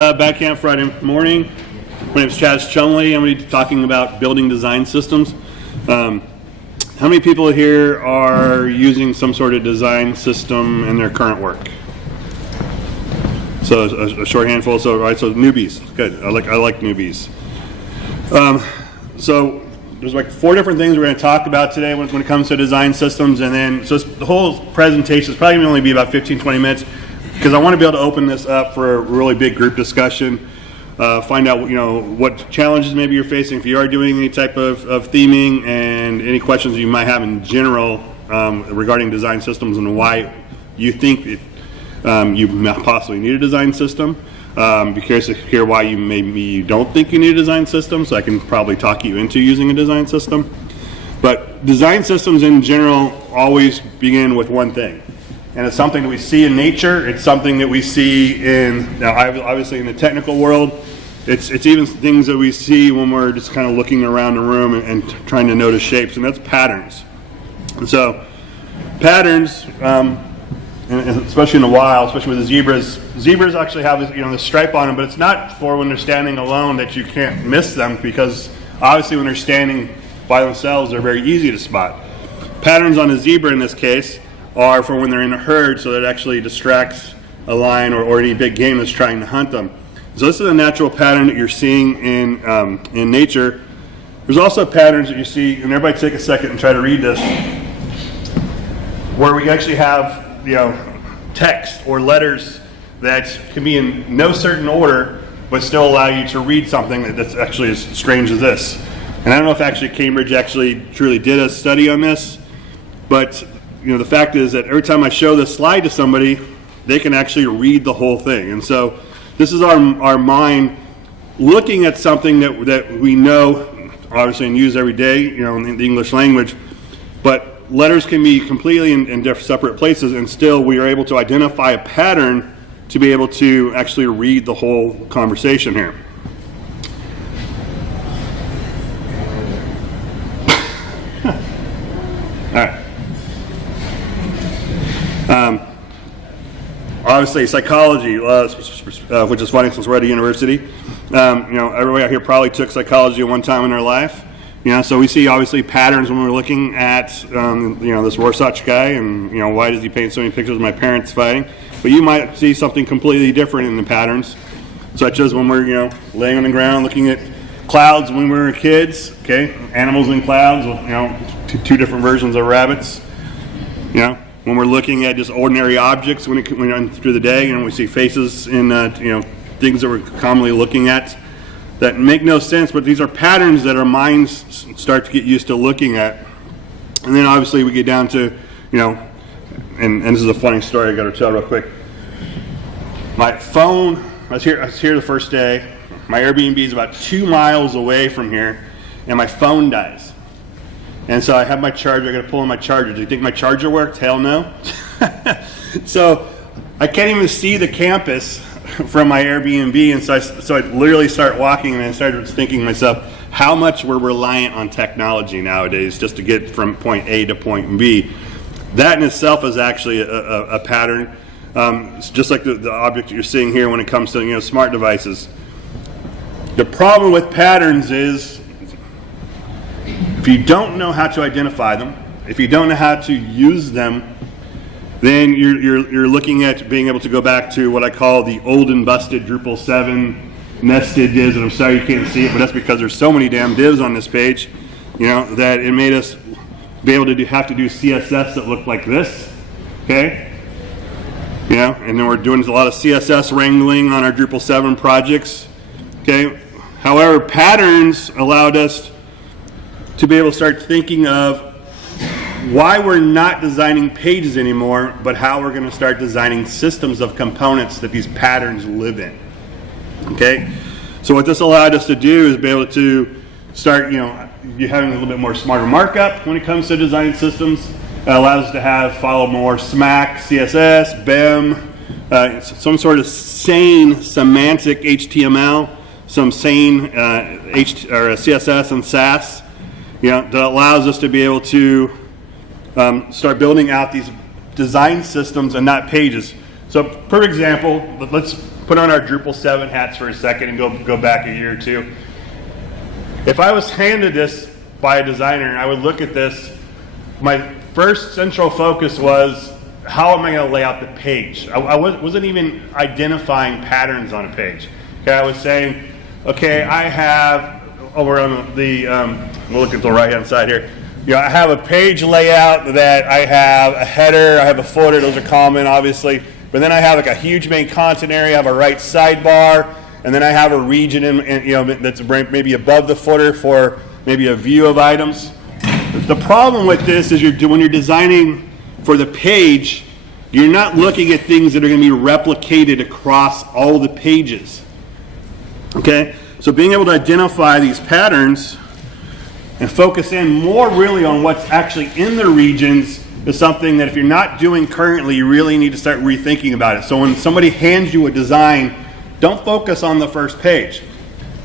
Back Camp Friday morning. My name is Chaz Chumley. I'm going to be talking about building design systems. How many people here are using some sort of design system in their current work? So a short handful. So newbies. Good. I like newbies. So there's like 4 different things we're going to talk about today when it comes to design systems, and then so the whole presentation is probably going to only be about 15-20 minutes. Because I want to be able to open this up for a really big group discussion, find out what challenges maybe you're facing if you are doing any type of theming, and any questions you might have in general regarding design systems and why you think you possibly need a design system. Be curious to hear why you don't think you need a design system, so I can probably talk you into using a design system. But design systems in general always begin with one thing. And it's something that we see in nature. It's something that we see obviously in the technical world. It's even things that we see when we're just kind of looking around the room and trying to notice shapes, and that's patterns. And so patterns, and especially in the wild, especially with the zebras actually have this stripe on them, but it's not for when they're standing alone that you can't miss them, because obviously when they're standing by themselves, they're very easy to spot. Patterns on a zebra in this case are for when they're in a herd, so that it actually distracts a lion or any big game that's trying to hunt them. So this is a natural pattern that you're seeing in nature. There's also patterns that you see, and everybody take a second and try to read this, where we actually have text or letters that can be in no certain order, but still allow you to read something that's actually as strange as this. And I don't know if actually Cambridge actually truly did a study on this, but the fact is that every time I show this slide to somebody, they can actually read the whole thing. And so this is our mind looking at something that we know, obviously, and use every day, in the English language. But letters can be completely in separate places, and still we are able to identify a pattern to be able to actually read the whole conversation here. All right. Obviously, psychology, which is funny since we're at a university. Everybody out here probably took psychology at one time in their life. So we see obviously patterns when we're looking at this Rorschach guy, and why does he paint so many pictures of my parents fighting? But you might see something completely different in the patterns, such as when we're laying on the ground looking at clouds when we were kids. Okay, animals in clouds. Two different versions of rabbits. When we're looking at just ordinary objects when through the day, we see faces in things that we're commonly looking at that make no sense, but these are patterns that our minds start to get used to looking at. And then obviously we get down to and this is a funny story I got to tell real quick. My phone, I was here the first day. My Airbnb is about 2 miles away from here, and my phone dies. And so I have my charger. I got to pull in my charger. Do you think my charger worked? Hell no. So I can't even see the campus from my Airbnb, and so I literally start walking, and I started thinking to myself, how much we're reliant on technology nowadays just to get from point A to point B. That in itself is actually a pattern. It's just like the object that you're seeing here when it comes to smart devices. The problem with patterns is, if you don't know how to identify them, if you don't know how to use them, then you're looking at being able to go back to what I call the old and busted Drupal 7 nested divs. And I'm sorry you can't see it, but that's because there's so many damn divs on this page, that it made us be able to have to do CSS that looked like this. Okay, and then we're doing a lot of CSS wrangling on our Drupal 7 projects. Okay, however, patterns allowed us to be able to start thinking of why we're not designing pages anymore, but how we're going to start designing systems of components that these patterns live in. Okay, so what this allowed us to do is be able to start, you having a little bit more smarter markup when it comes to design systems. It allows us to follow more SMAC, CSS, BEM, some sort of sane semantic HTML, some sane CSS and Sass. That allows us to be able to start building out these design systems and not pages. So, per example, let's put on our Drupal 7 hats for a second and go back a year or two. If I was handed this by a designer and I would look at this, my first central focus was, how am I going to lay out the page? I wasn't even identifying patterns on a page. Okay, I was saying, okay, I have over on the, we'll look at the right hand side here. You know, I have a page layout that I have a header, I have a footer, those are common obviously, but then I have like a huge main content area, I have a right sidebar, and then I have a region you know, that's maybe above the footer for maybe a view of items. The problem with this is when you're designing for the page, you're not looking at things that are going to be replicated across all the pages. Okay? So being able to identify these patterns and focus in more really on what's actually in the regions is something that if you're not doing currently, you really need to start rethinking about it. So when somebody hands you a design, don't focus on the first page.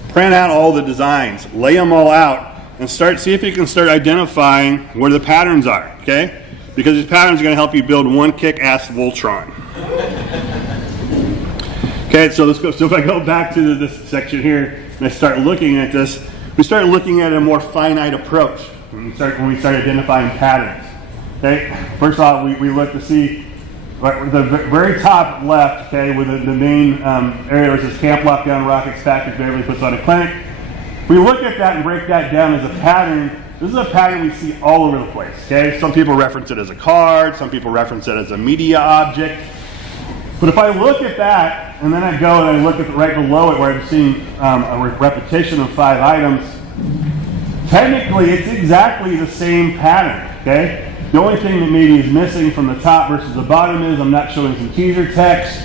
Print out all the designs, lay them all out, and see if you can start identifying where the patterns are, okay? Because these patterns are going to help you build one kick-ass Voltron. Okay, so let's go. So if I go back to this section here and I start looking at this, we start looking at a more finite approach when we start identifying patterns. Okay, first off, we look to see right, the very top left, okay, with the main area where it says camp lockdown rockets package Beverly puts on a clinic. If we look at that and break that down as a pattern, this is a pattern we see all over the place. Okay, some people reference it as a card, some people reference it as a media object. But if I look at that, and then I go and I look at right below it where I'm seeing a repetition of 5 items, technically it's exactly the same pattern, okay? The only thing that maybe is missing from the top versus the bottom is I'm not showing some teaser text,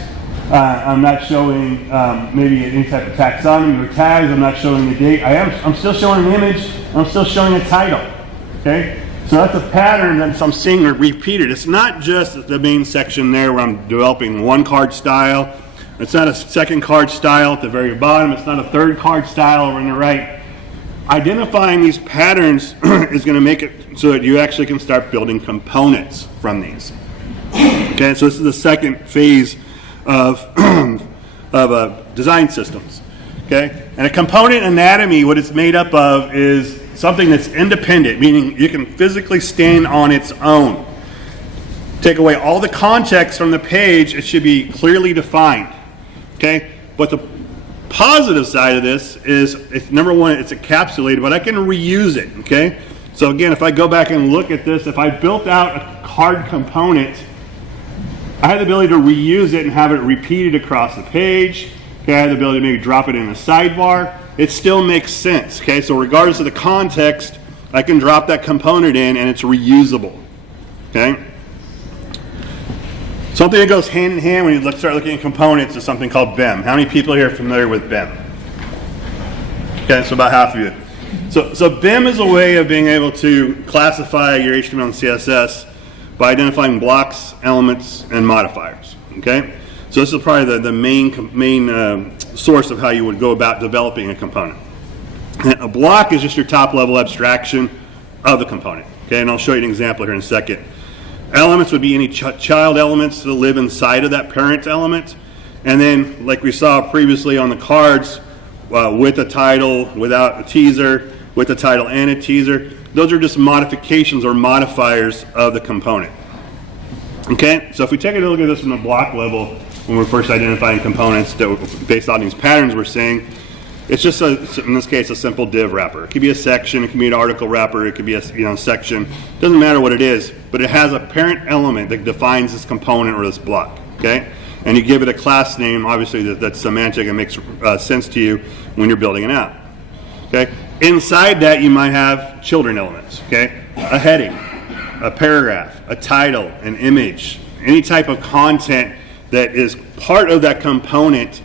I'm not showing maybe any type of taxonomy or tags, I'm not showing the date. I'm still showing an image, I'm still showing a title, okay? So that's a pattern that I'm seeing repeated. It's not just the main section there where I'm developing one card style. It's not a second card style at the very bottom. It's not a third card style over on the right. Identifying these patterns is going to make it so that you actually can start building components from these. Okay, so this is the second phase of design systems. Okay, and a component anatomy, what it's made up of is something that's independent, meaning you can physically stand on its own. Take away all the context from the page, it should be clearly defined. Okay? But the positive side of this is, number one, it's encapsulated, but I can reuse it. Okay? So again, if I go back and look at this, if I built out a card component, I have the ability to reuse it and have it repeated across the page. Okay, I have the ability to maybe drop it in a sidebar. It still makes sense, okay? So regardless of the context, I can drop that component in and it's reusable, okay? Something that goes hand in hand when you start looking at components is something called BIM. How many people here are familiar with BIM? Okay, so about half of you. So BIM is a way of being able to classify your HTML and CSS by identifying blocks, elements, and modifiers, okay? So this is probably the main source of how you would go about developing a component. And a block is just your top level abstraction of the component. Okay, and I'll show you an example here in a second. Elements would be any child elements that live inside of that parent element. And then, like we saw previously on the cards, with a title, without a teaser, with a title and a teaser, those are just modifications or modifiers of the component. Okay, so if we take a look at this from the block level, when we're first identifying components that based on these patterns we're seeing, it's just in this case a simple div wrapper. It could be a section, it could be an article wrapper, it could be a section. Doesn't matter what it is, but it has a parent element that defines this component or this block. Okay, and you give it a class name, obviously that's semantic and makes sense to you when you're building it out. Okay, inside that you might have children elements. Okay, a heading, a paragraph, a title, an image, any type of content that is part of that component,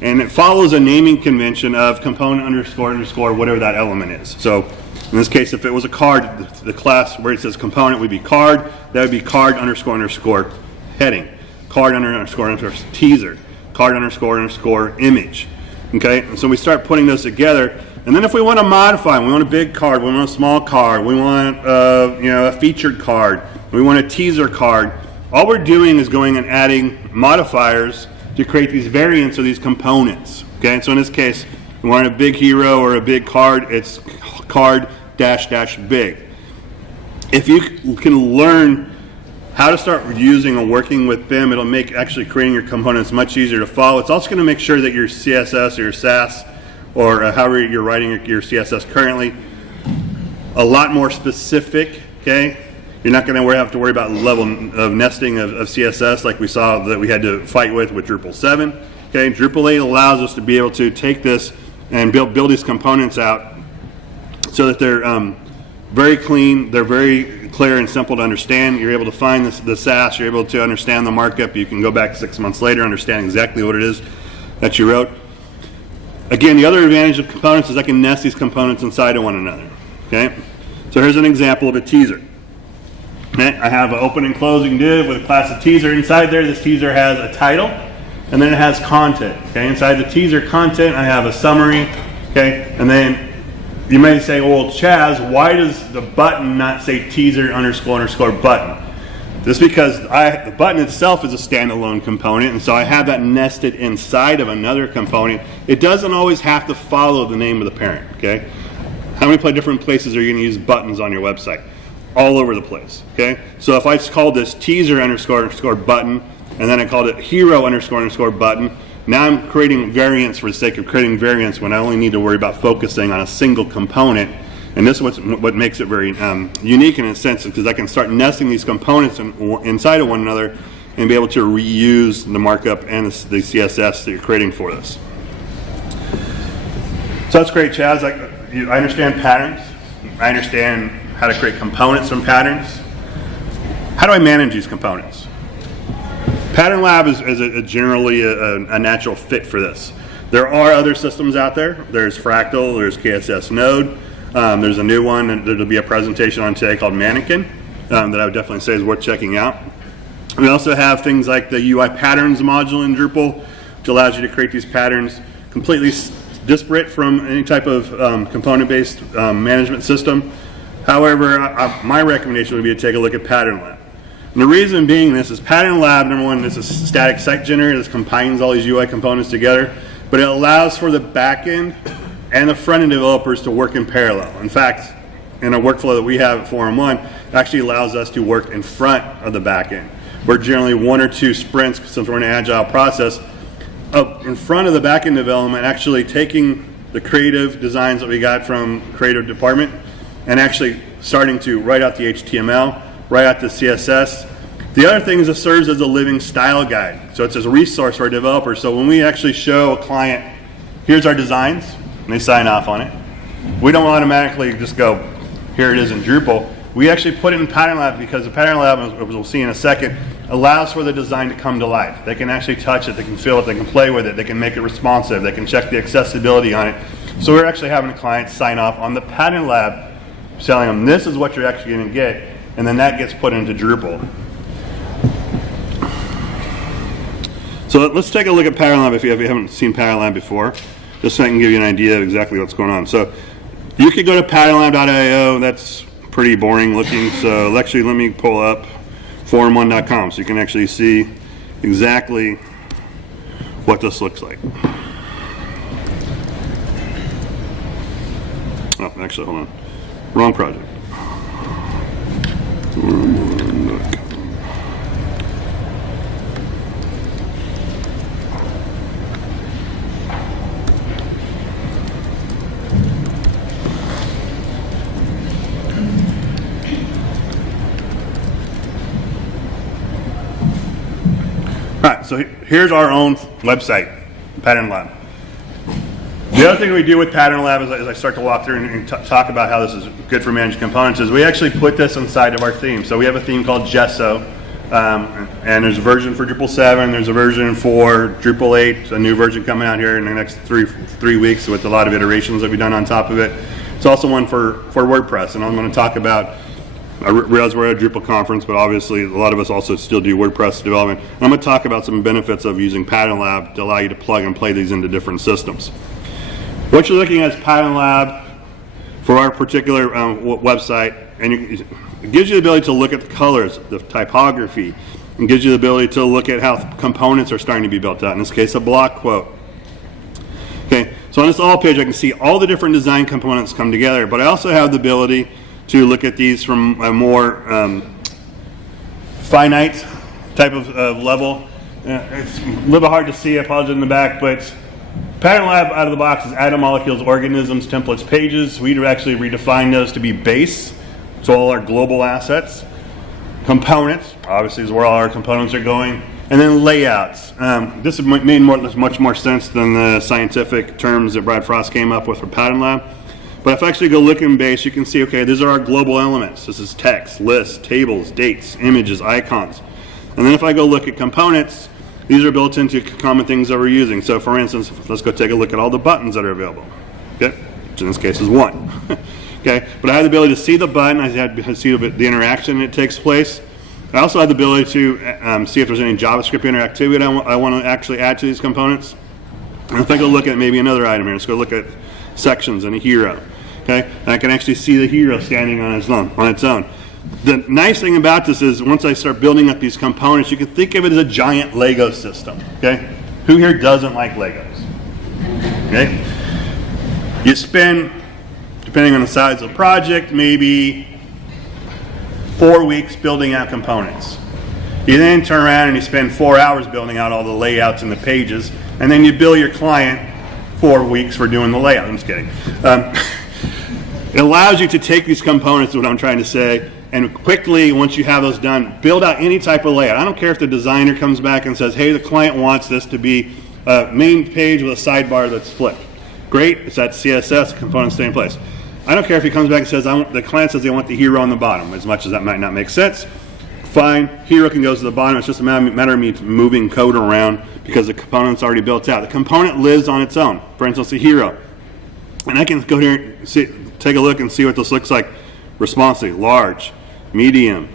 and it follows a naming convention of component underscore underscore whatever that element is. So in this case, if it was a card, the class where it says component would be card, that would be card underscore underscore heading, card underscore underscore teaser, card underscore underscore image. Okay, and so we start putting those together, and then if we want to modify, we want a big card, we want a small card, we want a featured card, we want a teaser card. All we're doing is going and adding modifiers to create these variants of these components. Okay, and so in this case, we want a big hero or a big card, it's card dash dash big. If you can learn how to start using and working with BIM, it'll make actually creating your components much easier to follow. It's also going to make sure that your CSS or your SAS or however you're writing your CSS currently, a lot more specific, okay? You're not going to have to worry about level of nesting of CSS like we saw that we had to fight with Drupal 7. Okay, Drupal 8 allows us to be able to take this and build these components out so that they're very clean, they're very clear and simple to understand. You're able to find the SAS, you're able to understand the markup. You can go back 6 months later, understand exactly what it is that you wrote. Again, the other advantage of components is I can nest these components inside of one another. Okay, so here's an example of a teaser. Okay, I have an open and closing div with a class of teaser. Inside there, this teaser has a title, and then it has content. Okay, inside the teaser content, I have a summary. Okay, and then you may say, well, Chaz, why does the button not say teaser underscore underscore button? This is because the button itself is a standalone component, and so I have that nested inside of another component. It doesn't always have to follow the name of the parent. Okay, how many different places are you going to use buttons on your website? All over the place. Okay, so if I called this teaser underscore underscore button, and then I called it hero underscore underscore button, now I'm creating variants for the sake of creating variants when I only need to worry about focusing on a single component. And this is what makes it very unique in a sense, because I can start nesting these components inside of one another and be able to reuse the markup and the CSS that you're creating for this. So that's great, Chaz. I understand patterns. I understand how to create components from patterns. How do I manage these components? Pattern Lab is generally a natural fit for this. There are other systems out there. There's Fractal, there's KSS Node. There's a new one that there'll be a presentation on today called Mannequin that I would definitely say is worth checking out. We also have things like the UI patterns module in Drupal, which allows you to create these patterns completely disparate from any type of component-based management system. However, my recommendation would be to take a look at Pattern Lab. And the reason being this is Pattern Lab, number one, is a static site generator that combines all these UI components together, but it allows for the back-end and the front-end developers to work in parallel. In fact, in a workflow that we have at Forum 1, it actually allows us to work in front of the back-end. We're generally 1 or 2 sprints, since we're in an agile process, up in front of the back-end development, actually taking the creative designs that we got from creative department and actually starting to write out the HTML, write out the CSS. The other thing is it serves as a living style guide. So it's a resource for a developer. So when we actually show a client, here's our designs, and they sign off on it, we don't automatically just go, here it is in Drupal. We actually put it in Pattern Lab because the Pattern Lab, as we'll see in a second, allows for the design to come to life. They can actually touch it, they can feel it, they can play with it, they can make it responsive, they can check the accessibility on it. So we're actually having a client sign off on the Pattern Lab, telling them this is what you're actually going to get, and then that gets put into Drupal. So let's take a look at Pattern Lab if you haven't seen Pattern Lab before, just so I can give you an idea of exactly what's going on. So you could go to patternlab.io. That's pretty boring looking. So actually, let me pull up forum1.com so you can actually see exactly what this looks like. Oh, actually, hold on. Wrong project. Alright, so here's our own website, Pattern Lab. The other thing we do with Pattern Lab as I start to walk through and talk about how this is good for managing components is we actually put this inside of our theme. So we have a theme called Gesso, and there's a version for Drupal 7, there's a version for Drupal 8, a new version coming out here in the next three weeks with a lot of iterations that we've done on top of it. It's also one for WordPress, and I'm going to talk about, I realize we're at a Drupal conference, but obviously a lot of us also still do WordPress development. And I'm going to talk about some benefits of using Pattern Lab to allow you to plug and play these into different systems. What you're looking at is Pattern Lab for our particular website, and it gives you the ability to look at the colors, the typography, and gives you the ability to look at how components are starting to be built out. In this case, a block quote. Okay, so on this all page, I can see all the different design components come together, but I also have the ability to look at these from a more finite type of level. It's a little bit hard to see, I apologize in the back, but Pattern Lab out of the box is atom, molecules, organisms, templates, pages. We actually redefine those to be base, so all our global assets. Components, obviously is where all our components are going. And then layouts. This has made much more sense than the scientific terms that Brad Frost came up with for Pattern Lab. But if I actually go look in base, you can see, okay, these are our global elements. This is text, lists, tables, dates, images, icons. And then if I go look at components, these are built into common things that we're using. So for instance, let's go take a look at all the buttons that are available. Okay, which in this case is one. Okay, but I have the ability to see the button, I have to see the interaction that takes place. I also have the ability to see if there's any JavaScript interactivity I want to actually add to these components. And if I go look at maybe another item here, let's go look at sections and a hero. Okay, and I can actually see the hero standing on its own. The nice thing about this is once I start building up these components, you can think of it as a giant Lego system. Okay, who here doesn't like Legos? Okay, you spend, depending on the size of the project, maybe 4 weeks building out components. You then turn around and you spend 4 hours building out all the layouts and the pages, and then you bill your client 4 weeks for doing the layout. I'm just kidding. It allows you to take these components, what I'm trying to say, and quickly, once you have those done, build out any type of layout. I don't care if the designer comes back and says, hey, the client wants this to be a main page with a sidebar that's flipped. Great, it's that CSS, components stay in place. I don't care if he comes back and says, the client says they want the hero on the bottom, as much as that might not make sense. Fine, hero can go to the bottom. It's just a matter of me moving code around because the component's already built out. The component lives on its own. For instance, the hero. And I can go here and take a look and see what this looks like responsively. Large, medium,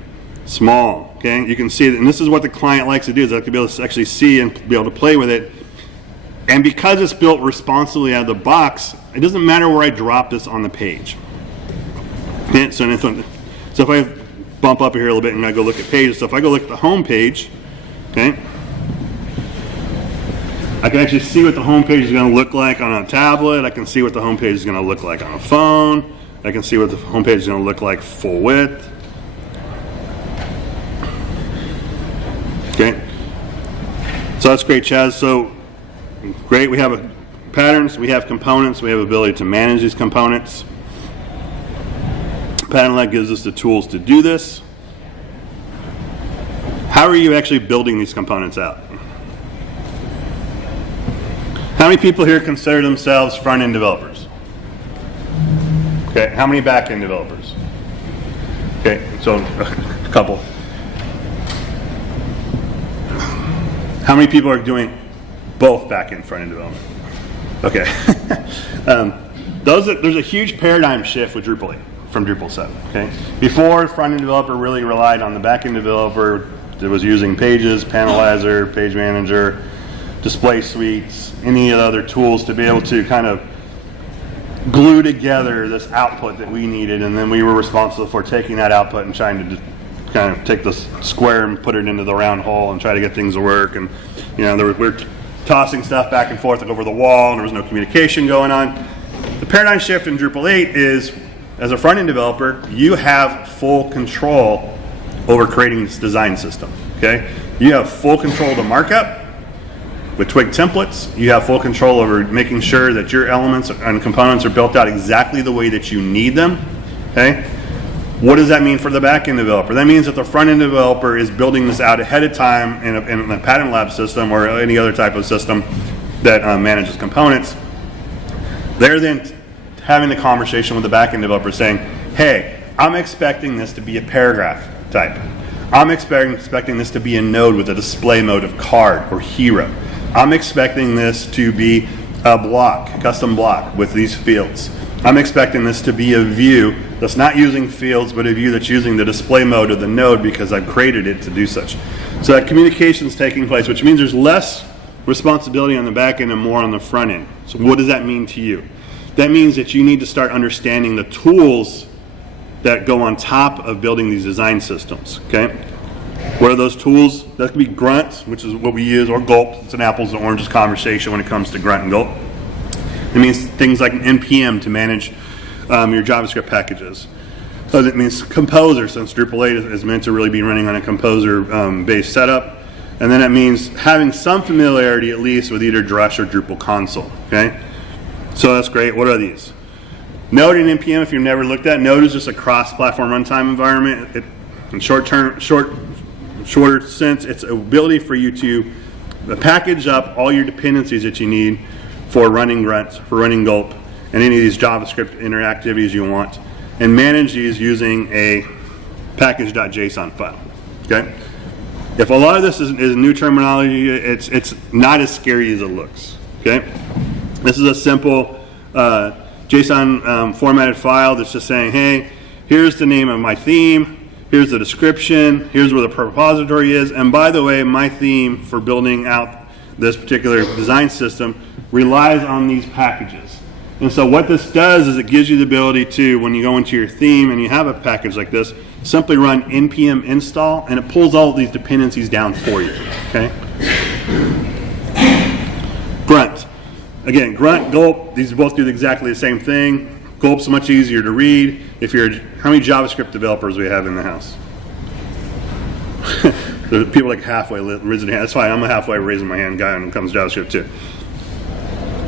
small. Okay, you can see it, and this is what the client likes to do, is I like to be able to actually see and be able to play with it. And because it's built responsively out of the box, it doesn't matter where I drop this on the page. Okay, so if I bump up here a little bit and I go look at pages, so if I go look at the home page, okay, I can actually see what the home page is going to look like on a tablet. I can see what the home page is going to look like on a phone. I can see what the home page is going to look like full width. Okay, so that's great, Chaz. So great, we have patterns, we have components, we have ability to manage these components. Pattern Lab gives us the tools to do this. How are you actually building these components out? How many people here consider themselves front-end developers? Okay, how many back-end developers? Okay, so a couple. How many people are doing both back-end front-end development? Okay. There's a huge paradigm shift with Drupal 8 from Drupal 7. Okay. Before, front-end developer really relied on the back-end developer that was using Pages, Panelizer, Page Manager, display suites, any of the other tools to be able to kind of glue together this output that we needed, and then we were responsible for taking that output and trying to kind of take this square and put it into the round hole and try to get things to work. And we're tossing stuff back and forth over the wall, and there was no communication going on. The paradigm shift in Drupal 8 is, as a front-end developer, you have full control over creating this design system. Okay, you have full control of the markup. With Twig templates, you have full control over making sure that your elements and components are built out exactly the way that you need them. Okay, what does that mean for the back-end developer? That means that the front-end developer is building this out ahead of time in a Pattern Lab system or any other type of system that manages components. They're then having the conversation with the back-end developer saying, hey, I'm expecting this to be a paragraph type. I'm expecting this to be a node with a display mode of card or hero. I'm expecting this to be a block, a custom block with these fields. I'm expecting this to be a view that's not using fields, but a view that's using the display mode of the node because I've created it to do such. So that communication is taking place, which means there's less responsibility on the back end and more on the front end. So what does that mean to you? That means that you need to start understanding the tools that go on top of building these design systems, okay? What are those tools? That could be Grunt, which is what we use, or Gulp. It's an apples and oranges conversation when it comes to Grunt and Gulp. It means things like NPM to manage your JavaScript packages. So that means Composer, since Drupal 8 is meant to really be running on a Composer-based setup. And then it means having some familiarity, at least, with either Drush or Drupal console. Okay, so that's great. What are these? Node and NPM, if you've never looked at, Node is just a cross-platform runtime environment. In shorter sense, it's an ability for you to package up all your dependencies that you need for running Grunt, for running Gulp, and any of these JavaScript interactivities you want, and manage these using a package.json file. Okay. If a lot of this is new terminology, it's not as scary as it looks. Okay. This is a simple JSON formatted file that's just saying, hey, here's the name of my theme, here's the description, here's where the repository is, and by the way, my theme for building out this particular design system relies on these packages. And so what this does is it gives you the ability to, when you go into your theme and you have a package like this, simply run npm install, and it pulls all of these dependencies down for you. Okay. Grunt. Again, Grunt, Gulp, these both do exactly the same thing. Gulp's much easier to read. How many JavaScript developers we have in the house? There's people like halfway raising their hand. That's fine, I'm a halfway raising my hand guy when it comes to JavaScript too.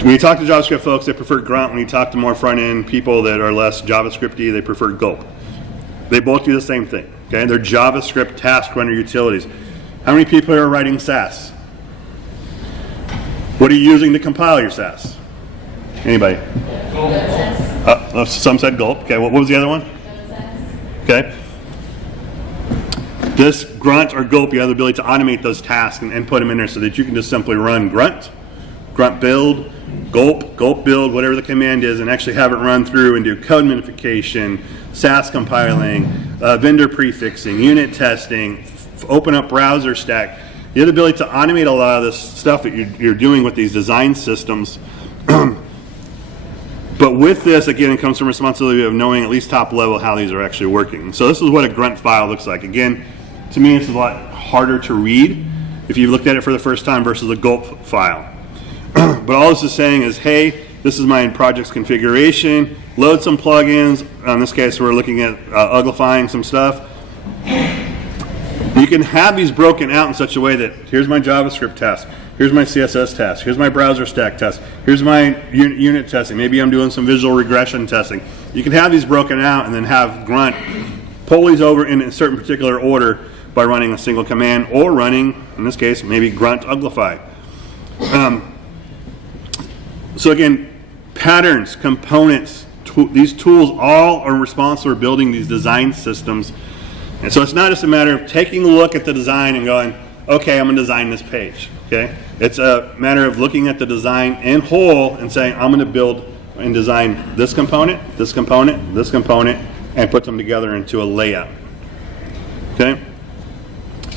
When you talk to JavaScript folks, they prefer Grunt. When you talk to more front-end people that are less JavaScripty, they prefer Gulp. They both do the same thing. Okay, they're JavaScript task runner utilities. How many people are writing Sass? What are you using to compile your Sass? Anybody? Some said Gulp. Okay, what was the other one? Okay. This Grunt or Gulp, you have the ability to automate those tasks and put them in there so that you can just simply run Grunt build, Gulp build, whatever the command is, and actually have it run through and do code minification, Sass compiling, vendor prefixing, unit testing, open up browser stack. You have the ability to automate a lot of this stuff that you're doing with these design systems. But with this, again, it comes from responsibility of knowing at least top level how these are actually working. So this is what a Grunt file looks like. Again, to me, it's a lot harder to read if you've looked at it for the first time versus a Gulp file. But all this is saying is, hey, this is my project's configuration, load some plugins. In this case, we're looking at uglifying some stuff. You can have these broken out in such a way that here's my JavaScript task, here's my CSS task, here's my browser stack test, here's my unit testing, maybe I'm doing some visual regression testing. You can have these broken out and then have Grunt pull these over in a certain particular order by running a single command, or running, in this case, maybe Grunt uglify. So again, patterns, components, these tools all are responsible for building these design systems. And so it's not just a matter of taking a look at the design and going, okay, I'm going to design this page. Okay, it's a matter of looking at the design in whole and saying, I'm going to build and design this component, this component, this component, and put them together into a layout. Okay.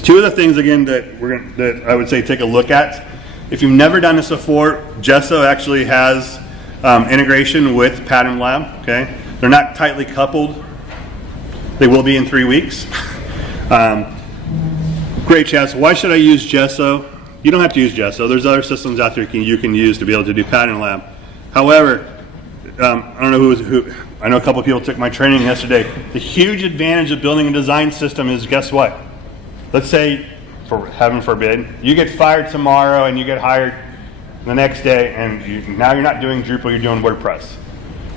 Two of the things again that I would say take a look at. If you've never done this before, Gesso actually has integration with Pattern Lab. Okay, they're not tightly coupled. They will be in 3 weeks. Great, Chaz. Why should I use Gesso? You don't have to use Gesso. There's other systems out there you can use to be able to do Pattern Lab. However, I don't know who. I know a couple of people took my training yesterday. The huge advantage of building a design system is, guess what? Let's say, for heaven forbid, you get fired tomorrow and you get hired the next day, and now you're not doing Drupal, you're doing WordPress.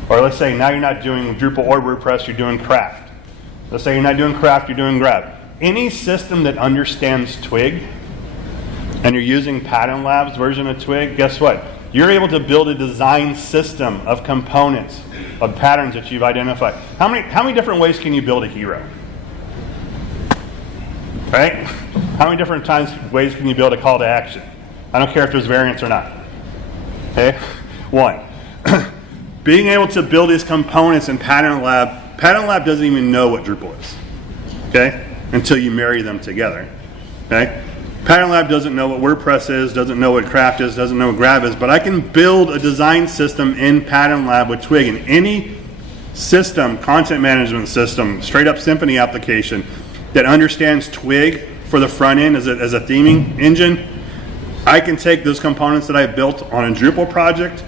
Or let's say now you're not doing Drupal or WordPress, you're doing Craft. Let's say you're not doing Craft, you're doing Grab. Any system that understands Twig, and you're using Pattern Lab's version of Twig, guess what? You're able to build a design system of components, of patterns that you've identified. How many different ways can you build a hero? Right? How many different ways can you build a call to action? I don't care if there's variants or not. Okay? One. Being able to build these components in Pattern Lab doesn't even know what Drupal is. Okay? Until you marry them together. Okay? Pattern Lab doesn't know what WordPress is, doesn't know what Craft is, doesn't know what Grab is, but I can build a design system in Pattern Lab with Twig. And any system, content management system, straight up Symfony application that understands Twig for the front end as a theming engine, I can take those components that I built on a Drupal project,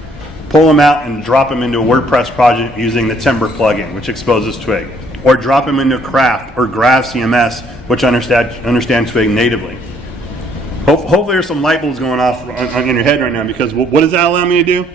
pull them out and drop them into a WordPress project using the Timber plugin, which exposes Twig. Or drop them into Craft or Grav CMS, which understand Twig natively. Hopefully there's some light bulbs going off in your head right now, because what does that allow me to do?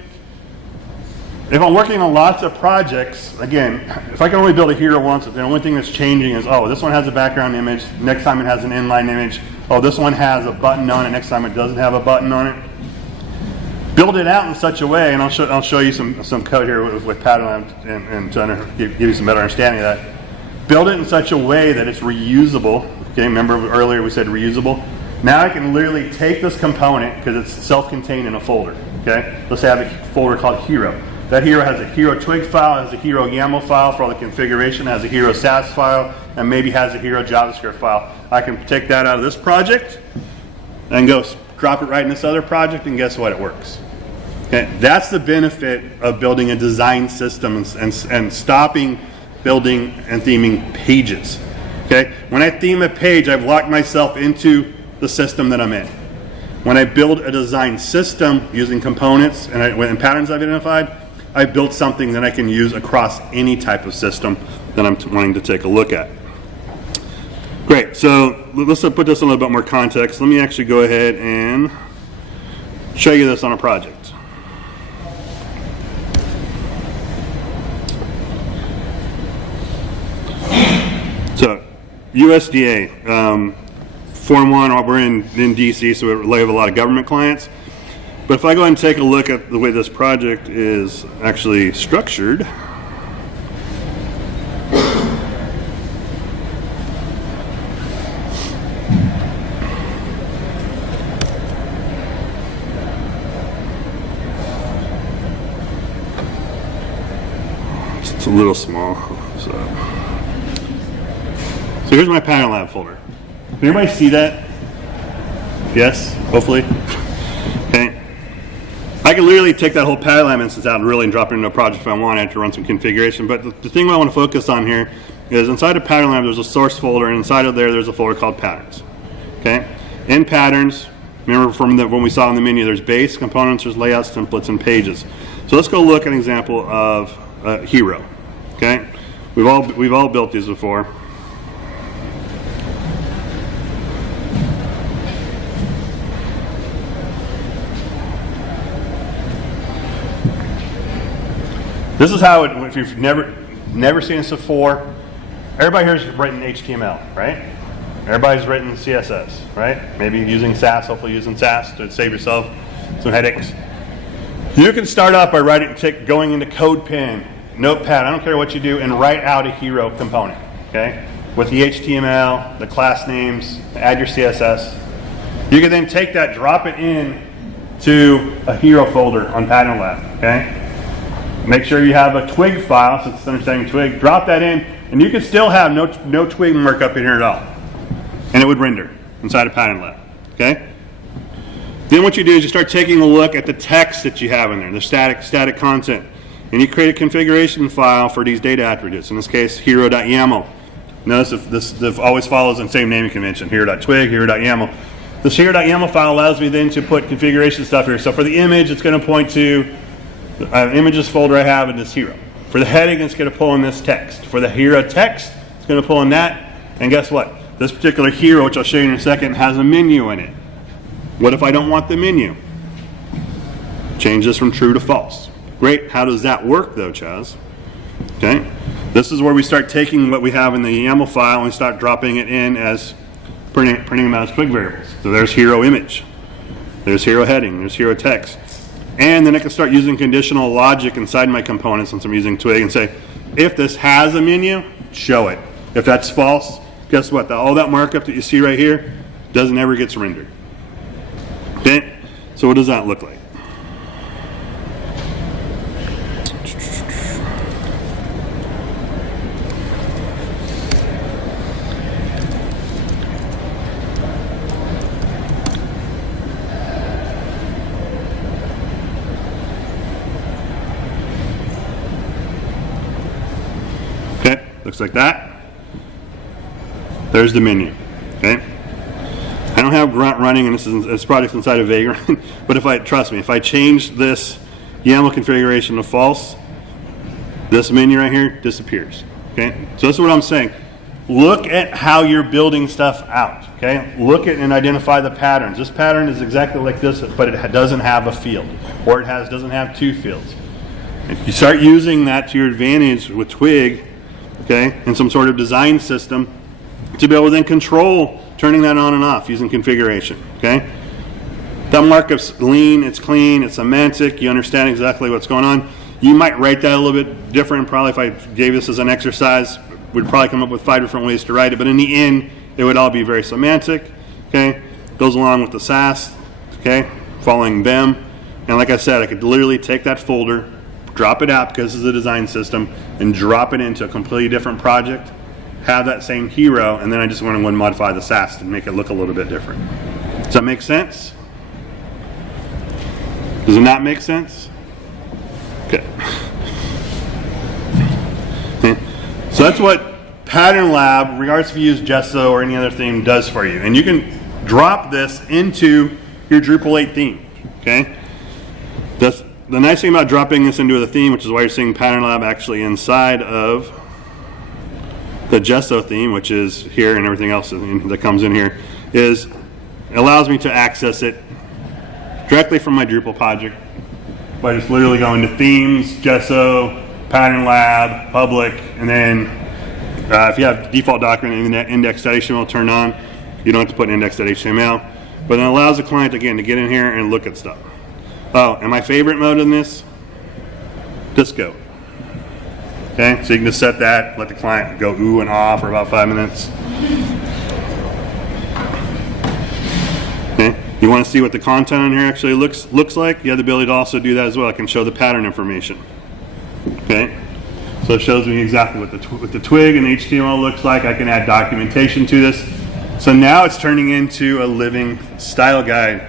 If I'm working on lots of projects, again, if I can only build a hero once, the only thing that's changing is, oh, this one has a background image, next time it has an inline image, oh, this one has a button on it, next time it doesn't have a button on it. Build it out in such a way, and I'll show you some code here with Pattern and to give you some better understanding of that. Build it in such a way that it's reusable. Okay, remember earlier we said reusable? Now I can literally take this component, because it's self-contained in a folder. Okay, let's have a folder called hero. That hero has a hero Twig file, has a hero YAML file for all the configuration, has a hero Sass file, and maybe has a hero JavaScript file. I can take that out of this project and go drop it right in this other project, and guess what? It works. Okay, that's the benefit of building a design system and stopping building and theming pages. Okay, when I theme a page, I've locked myself into the system that I'm in. When I build a design system using components and patterns I've identified, I've built something that I can use across any type of system that I'm wanting to take a look at. Great, so let's put this in a little bit more context. Let me actually go ahead and show you this on a project. So, USDA, Form 1, we're in DC, so we have a lot of government clients. But if I go ahead and take a look at the way this project is actually structured, it's a little small. So here's my Pattern Lab folder. Can everybody see that? Yes, hopefully. Okay. I can literally take that whole Pattern Lab instance out and really drop it into a project if I wanted to run some configuration. But the thing I want to focus on here is inside of Pattern Lab there's a source folder, and inside of there's a folder called Patterns. Okay. In Patterns, remember from when we saw in the menu, there's base, components, there's layouts, templates, and pages. So let's go look at an example of hero. Okay. We've all built these before. This is how it, if you've never seen this before, everybody here has written HTML, right? Everybody's written CSS, right? Maybe using Sass, hopefully using Sass to save yourself some headaches. You can start out by going into CodePen, Notepad, I don't care what you do, and write out a hero component, okay? With the HTML, the class names, add your CSS. You can then take that, drop it in to a hero folder on Pattern Lab, okay? Make sure you have a Twig file, since it's understanding Twig. Drop that in, and you can still have no Twig markup in here at all. And it would render inside of Pattern Lab, okay? Then what you do is you start taking a look at the text that you have in there, the static content. And you create a configuration file for these data attributes. In this case, hero.yaml. Notice if this always follows the same naming convention, hero.twig, hero.yaml. This hero.yaml file allows me then to put configuration stuff here. So for the image, it's going to point to images folder I have in this hero. For the heading, it's going to pull in this text. For the hero text, it's going to pull in that. And guess what? This particular hero, which I'll show you in a second, has a menu in it. What if I don't want the menu? Change this from true to false. Great. How does that work, though, Chaz? Okay. This is where we start taking what we have in the YAML file and start dropping it in as printing them out as Twig variables. So there's hero image. There's hero heading. There's hero text. And then I can start using conditional logic inside my components since I'm using Twig and say, if this has a menu, show it. If that's false, guess what? All that markup that you see right here doesn't ever gets rendered. Okay? So what does that look like? Looks like that. There's the menu. Okay. I don't have Grunt running, and this project's inside of Vagrant, but trust me, if I change this YAML configuration to false, this menu right here disappears, okay? So this is what I'm saying. Look at how you're building stuff out, okay? Look at and identify the patterns. This pattern is exactly like this, but it doesn't have a field, or doesn't have two fields. If you start using that to your advantage with Twig, okay, and some sort of design system to be able to then control turning that on and off using configuration, okay? That markup's lean, it's clean, it's semantic, you understand exactly what's going on. You might write that a little bit different. Probably if I gave this as an exercise, we'd probably come up with 5 different ways to write it, but in the end, it would all be very semantic, okay? Goes along with the SAS, okay, following BEM. And like I said, I could literally take that folder, drop it out because this is a design system, and drop it into a completely different project, have that same hero, and then I just want to modify the SAS to make it look a little bit different. Does that make sense? Does it not make sense? Okay. So that's what Pattern Lab, regardless if you use Gesso or any other theme, does for you. And you can drop this into your Drupal 8 theme, okay? The nice thing about dropping this into the theme, which is why you're seeing Pattern Lab actually inside of the Gesso theme, which is here, and everything else that comes in here, is it allows me to access it directly from my Drupal project by just literally going to themes, Gesso, Pattern Lab, public, and then if you have default document index.html turned on, you don't have to put index.html, but it allows the client again to get in here and look at stuff. Oh, and my favorite mode in this, just go. Okay, so you can just set that, let the client go ooh and ah for about 5 minutes. Okay, you want to see what the content on here actually looks like? You have the ability to also do that as well. I can show the pattern information. Okay, so it shows me exactly what the twig and HTML looks like. I can add documentation to this. So now it's turning into a living style guide.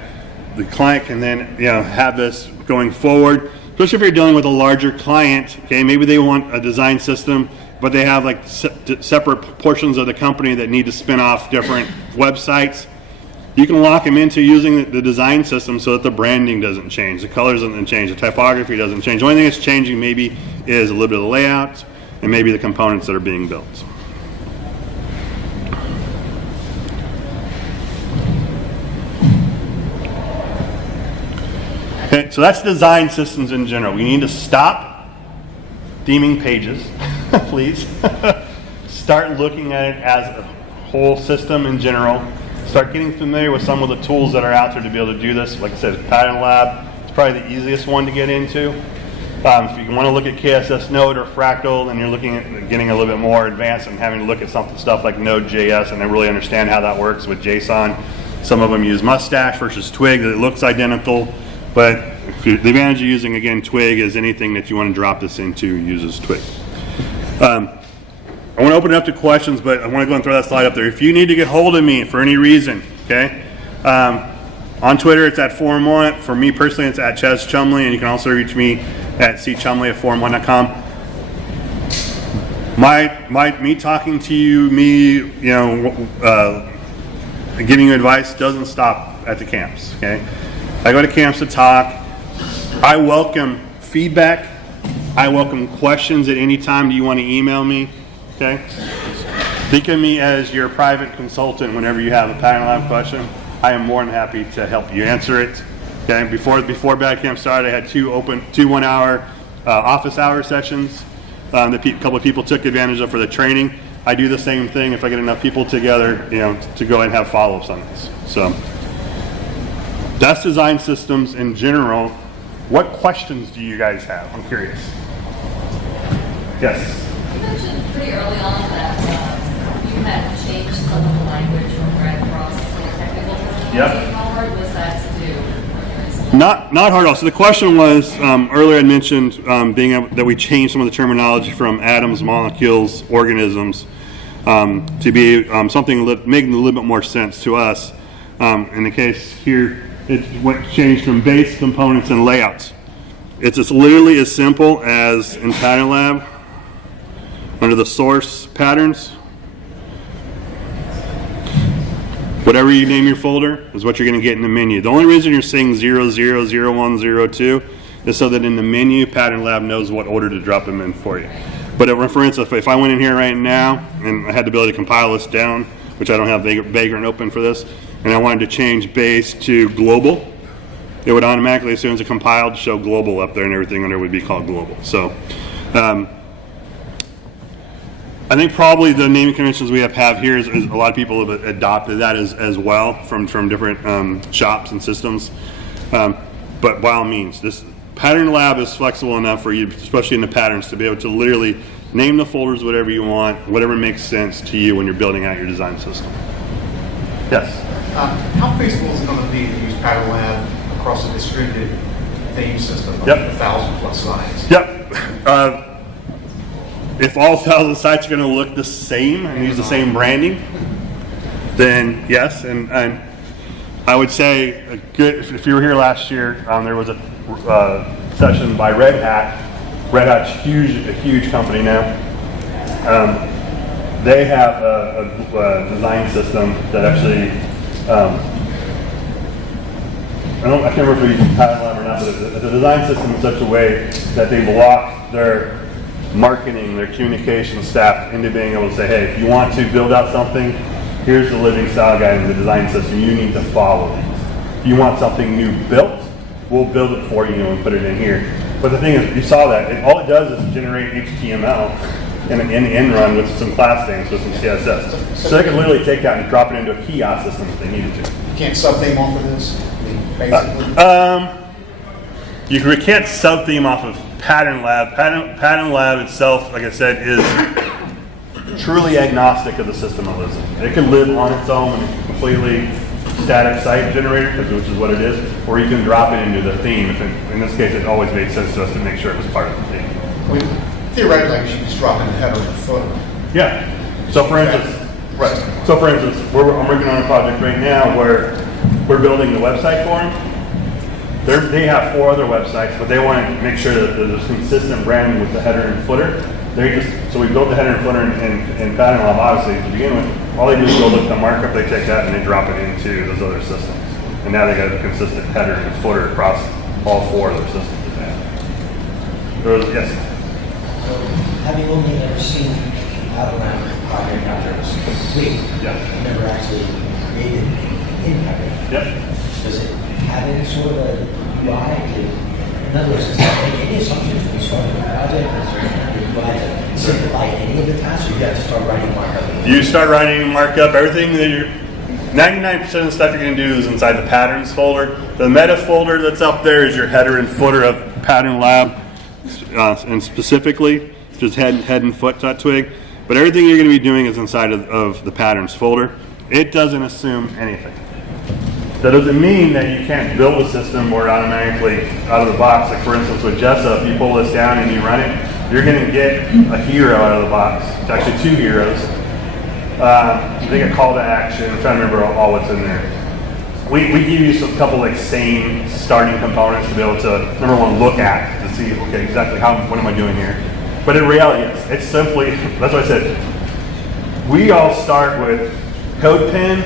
The client can then have this going forward, especially if you're dealing with a larger client. Okay, maybe they want a design system, but they have like separate portions of the company that need to spin off different websites. You can lock them into using the design system so that the branding doesn't change, the colors doesn't change, the typography doesn't change. The only thing that's changing maybe is a little bit of the layout and maybe the components that are being built. Okay, so that's design systems in general. We need to stop theming pages, please. Start looking at it as a whole system in general. Start getting familiar with some of the tools that are out there to be able to do this. Like I said, Pattern Lab is probably the easiest one to get into. If you want to look at KSS Node or Fractal, then you're looking at getting a little bit more advanced and having to look at stuff like Node.js and then really understand how that works with JSON. Some of them use Mustache versus Twig. It looks identical, but the advantage of using, again, Twig is anything that you want to drop this into uses Twig. I want to open it up to questions, but I want to go and throw that slide up there. If you need to get hold of me for any reason, okay, on Twitter it's at Forum1. For me personally, it's at Chaz Chumley, and you can also reach me at cchumley@forum1.com. Me talking to you, giving you advice doesn't stop at the camps. Okay, I go to camps to talk. I welcome feedback. I welcome questions at any time. Do you want to email me? Okay. Think of me as your private consultant whenever you have a Pattern Lab question. I am more than happy to help you answer it. Okay. Before Bad Camp started, I had two 1-hour office hour sessions that a couple of people took advantage of for the training. I do the same thing if I get enough people together, to go and have follow-ups on this. So that's design systems in general. What questions do you guys have? I'm curious. Yes. You mentioned pretty early on that you had changed some of the language from red processing and technical terminology. Yep. How hard was that to do? Not hard at all. So the question was, earlier I mentioned that we changed some of the terminology from atoms, molecules, organisms to be something making a little bit more sense to us. In the case here, it changed from base, components, and layouts. It's just literally as simple as in Pattern Lab, under the source patterns, Whatever you name your folder is what you're going to get in the menu. The only reason you're seeing 000102 is so that in the menu, Pattern Lab knows what order to drop them in for you. But for instance, if I went in here right now and I had the ability to compile this down, which I don't have Vagrant open for this, and I wanted to change base to global, it would automatically, as soon as it compiled, show global up there, and everything under would be called global. So I think probably the naming conventions we have here is a lot of people have adopted that as well from different shops and systems. But by all means, this Pattern Lab is flexible enough for you, especially in the patterns, to be able to literally name the folders whatever you want, whatever makes sense to you when you're building out your design system. Yes? How feasible is it going to be to use Pattern Lab across a distributed theme system of Yep. 1,000+ sites? Yep. If all 1,000 sites are going to look the same and use the same branding, then yes. And I would say a good. If you were here last year, there was a session by Red Hat. Red Hat's a huge company now. They have a design system that actually. I can't remember if we use Pattern Lab or not, but it's a design system in such a way that they block their marketing, their communication staff into being able to say, hey, if you want to build out something, here's the living style guide and the design system. You need to follow these. If you want something new built, we'll build it for you and put it in here. But the thing is, you saw that. All it does is generate HTML and an end run with some class names, with some CSS. So they can literally take that and drop it into a kiosk system if they needed to. You can't sub-theme off of this, basically? You can't sub-theme off of Pattern Lab. Pattern Lab itself, like I said, is truly agnostic of the system it lives in. It can live on its own in a completely static site generator, which is what it is, or you can drop it into the theme. In this case, it always made sense to us to make sure it was part of the theme. Theoretically, you should just drop in the header and the footer. Yeah. So for instance, I'm working on a project right now where we're building the website for them. They have 4 other websites, but they want to make sure that there's consistent branding with the header and footer. So we built the header and footer in Pattern Lab, obviously, to begin with. All they do is go look at the markup, they take that, and they drop it into those other systems. And now they got a consistent header and footer across all 4 of their systems that they have. Yes? So, have you only ever seen out around project after it was complete? Yeah. You never actually created in Pattern? Yep. Does it have any sort of a UI to, in other words, does it make any assumptions when you start a project? Is there any UI to simplify any of the tasks? Or you got to start writing markup? You start writing markup, everything that you're, 99% of the stuff you're going to do is inside the patterns folder. The meta folder that's up there is your header and footer of Pattern Lab, and specifically just head and foot.twig. But everything you're going to be doing is inside of the patterns folder. It doesn't assume anything. That doesn't mean that you can't build a system where it automatically, out of the box, like for instance with Gesso, if you pull this down and you run it, you're going to get a hero out of the box. It's actually 2 heroes. They get call to action. I'm trying to remember all what's in there. We give you a couple like sane starting components to be able to, number one, look at to see, okay, exactly what am I doing here? But in reality, it's simply, that's what I said. We all start with code pen,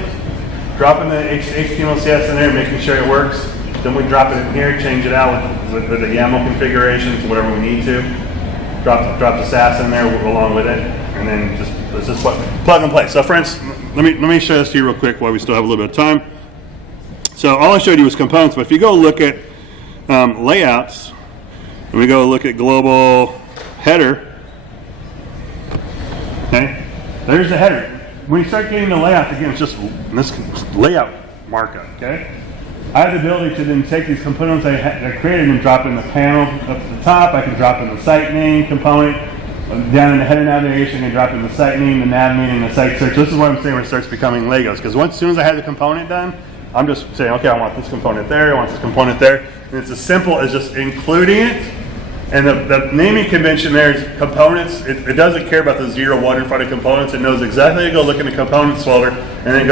dropping the HTML CSS in there, making sure it works. Then we drop it in here, change it out with the YAML configurations, whatever we need to. Drop the SAS in there along with it, and then let's just plug and play. So, friends, let me show this to you real quick while we still have a little bit of time. So, all I showed you was components, but if you go look at layouts, and we go look at global header, okay, there's the header. When you start getting the layout, again, it's just this layout markup, okay? I have the ability to then take these components I created and drop in the panel up at the top. I can drop in the site name component. Down in the header navigation, I can drop in the site name, the nav meaning, the site search. This is what I'm saying when it starts becoming Legos. Because as soon as I have the component done, I'm just saying, okay, I want this component there, I want this component there. And it's as simple as just including it. And the naming convention there is components. It doesn't care about the 0, 1 in front of components. It knows exactly to go look in the components folder, and then it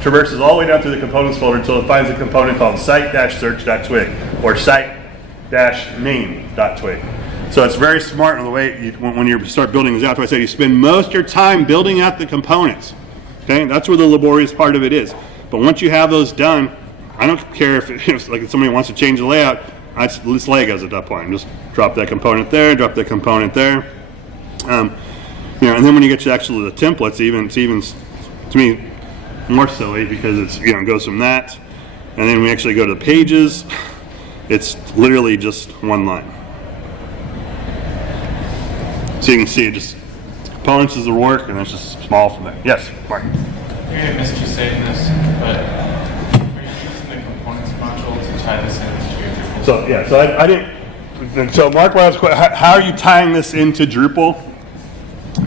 traverses all the way down through the components folder until it finds a component called site-search.twig or site-name.twig. So it's very smart in the way when you start building these out. So I say you spend most of your time building out the components. Okay, that's where the laborious part of it is. But once you have those done, I don't care if like if somebody wants to change the layout, I just list Legos at that point. Just drop that component there, drop that component there. And then when you get to actually the templates, it's even to me more silly because it's it goes from that, and then we actually go to the pages. It's literally just one line. So you can see it just components is the work, and it's just small from there. Yes, Mark. Maybe I missed you saying this, but are you using the components module to tie this into your Drupal? So yeah, so I didn't. So Mark, how are you tying this into Drupal?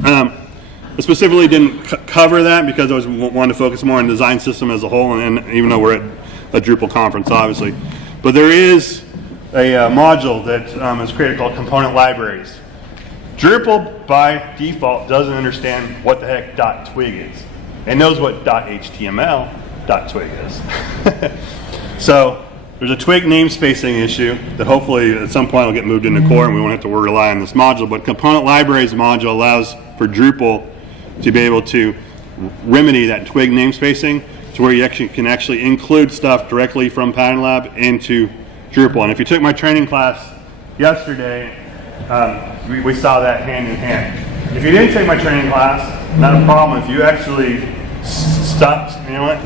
I specifically didn't cover that because I was wanting to focus more on design system as a whole, and even though we're at a Drupal conference, obviously, but there is a module that is created called component libraries. Drupal by default doesn't understand what the heck .twig is. It knows what .html .twig is. So there's a Twig namespacing issue that hopefully at some point will get moved into core and we won't have to rely on this module. But component libraries module allows for Drupal to be able to remedy that Twig namespacing to where you can actually include stuff directly from Pattern Lab into Drupal. And if you took my training class yesterday, we saw that hand in hand. If you didn't take my training class, not a problem. If you actually stopped, you know what?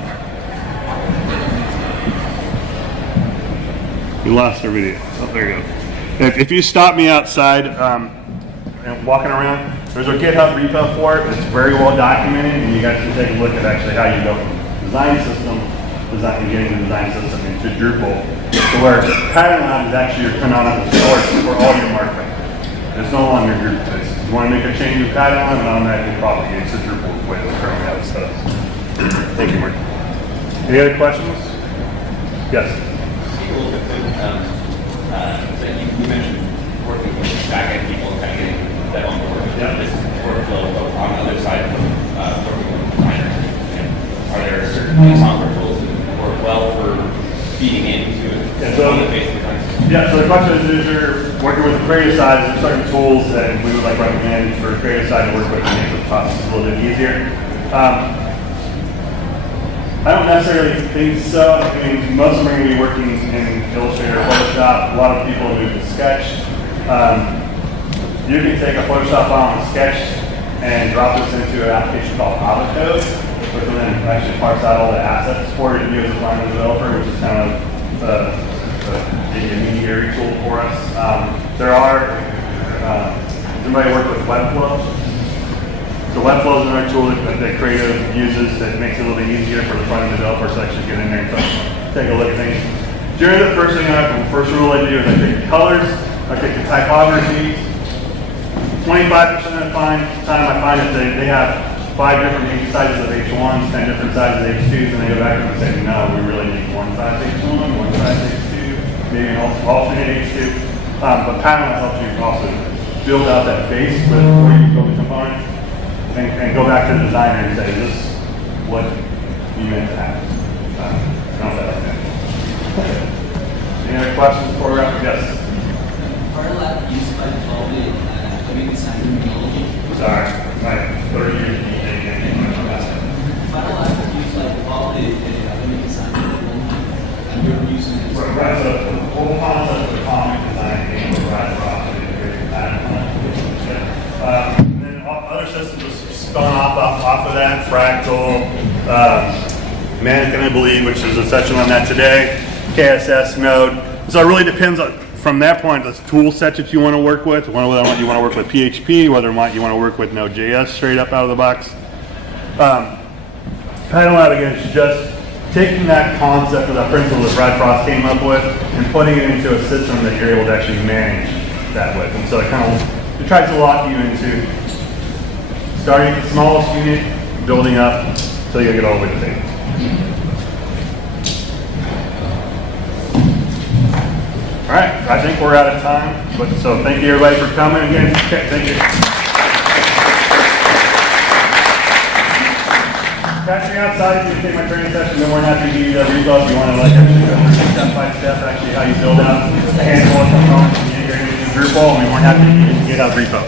We lost our video. Oh, there you go. If you stop me outside and walking around, there's a GitHub repo for it. It's very well documented, and you guys can take a look at actually how you go from design system, getting the design system into Drupal, to where Pattern Lab is actually your canonical source for all your markup. It's no longer Drupal. You want to make a change in Pattern Lab and automatically propagates to Drupal the way it's currently have it set up. Thank you, Mark. Any other questions? Yes. So you mentioned working with back-end people and kind of getting that on board. Yeah. This workflow, but on the other side, working with designers. Are there certain software tools that work well for feeding into the base design? Yeah, so the question is you're working with the creative side, there's certain tools that we would like recommend for the creative side to work with to make the process a little bit easier. I don't necessarily think so. I mean, most of them are going to be working in Illustrator or Photoshop. A lot of people move to Sketch. You can take a Photoshop file and Sketch and drop this into an application called Avocode, which will then actually parse out all the assets for you as a final developer, which is kind of the intermediary tool for us. There are, somebody work with Webflow. The Webflow is another tool that Creative uses that makes it a little bit easier for the front-end developers to actually get in there and take a look at things. During the first rule I do is I take the colors, I take the typography. 25% of the time I find that they have 5 different sizes of H1s, 10 different sizes of H2s, and they go back and say, no, we really need one size H1, one size H2, maybe an alternate H2. But Pattern helps you also build out that base before you build the components. And go back to the designer and say, is this what you meant to have? Not that like that. Any other questions before we wrap up? Yes? Pattern Lab used by default doing design terminology. Sorry, my 30 years of Pattern Lab used by default doing design terminology, and you're using it. Right, so the whole concept of the comic design came from right across the pattern. And then other systems will spun off of that, Fractal, Mannequin, I believe, which is a section on that today, KSS Node. So it really depends on, from that point, the tool set that you want to work with, whether or not you want to work with PHP, whether or not you want to work with Node.js straight up out of the box. Pattern Lab, again, is just taking that concept or that principle that Brad Frost came up with and putting it into a system that you're able to actually manage that with. And so it tries to lock you into starting at the smallest unit, building up until you get all the way to the table. All right, I think we're out of time, but so thank you everybody for coming again. Okay, thank you. Catch me outside if you take my training session. Then we're happy to give you that repo if you want to actually go step by step actually how you build out a handful of components and integrate it into Drupal. And we're happy to get out repo.